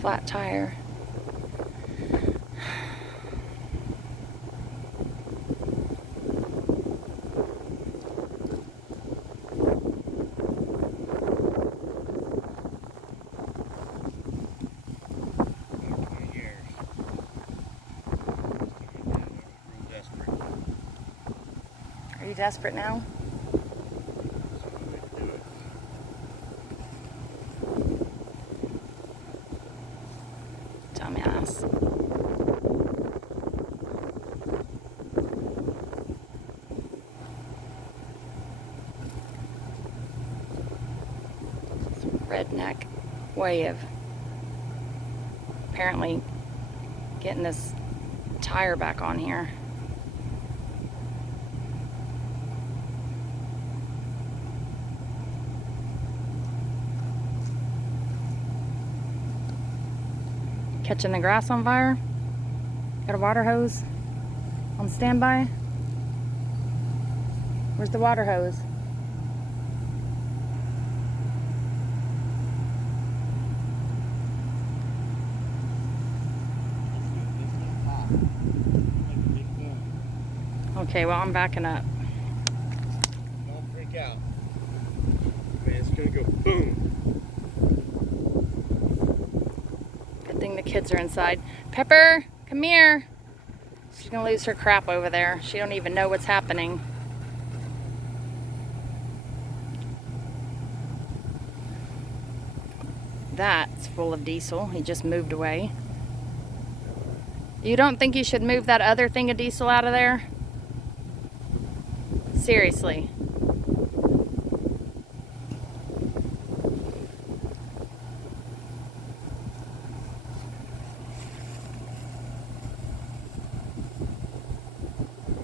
flat tire. Are you desperate now? Dumbass. Redneck way of apparently getting this tire back on here. Catching the grass on fire. Got a water hose on standby. Where's the water hose? Okay, well, I'm backing up. Don't freak out. Man, it's gonna go boom. Good thing the kids are inside. Pepper, come here. She's gonna lose her crap over there. She don't even know what's happening. That's full of diesel. He just moved away. You don't think you should move that other thing of diesel out of there? Seriously.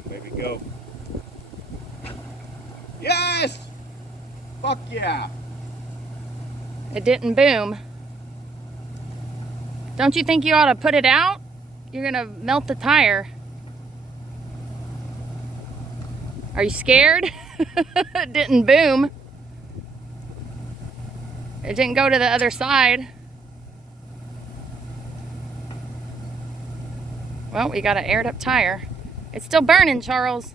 Baby, go. Yes! Fuck yeah! It didn't boom. Don't you think you ought to put it out? You're gonna melt the tire. Are you scared? It didn't boom. It didn't go to the other side. Well, we got an aired up tire. It's still burning, Charles.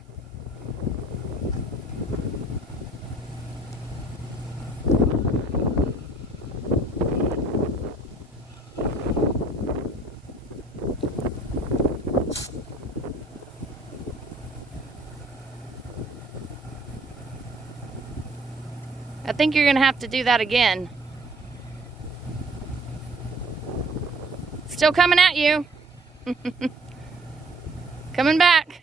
I think you're gonna have to do that again. Still coming at you. Coming back.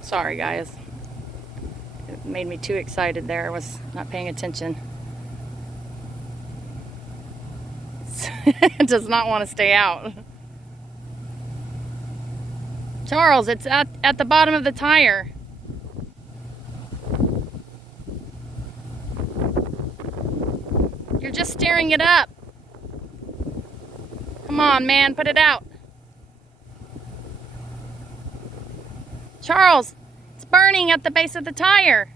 Sorry, guys. It made me too excited there. I was not paying attention. It does not want to stay out. Charles, it's at the bottom of the tire. You're just stirring it up. Come on, man, put it out. Charles, it's burning at the base of the tire.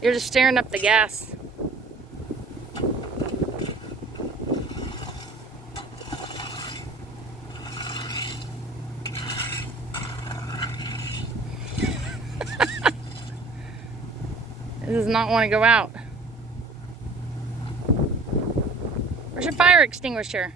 You're just stirring up the gas. This does not want to go out. Where's your fire extinguisher?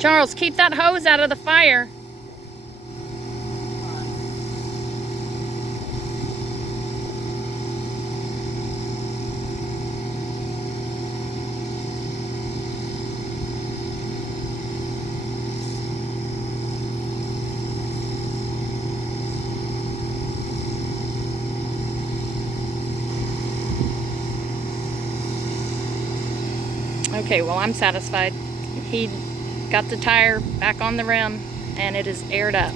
Charles, keep that hose out of the fire. Okay, well, I'm satisfied. He got the tire back on the rim and it is aired up.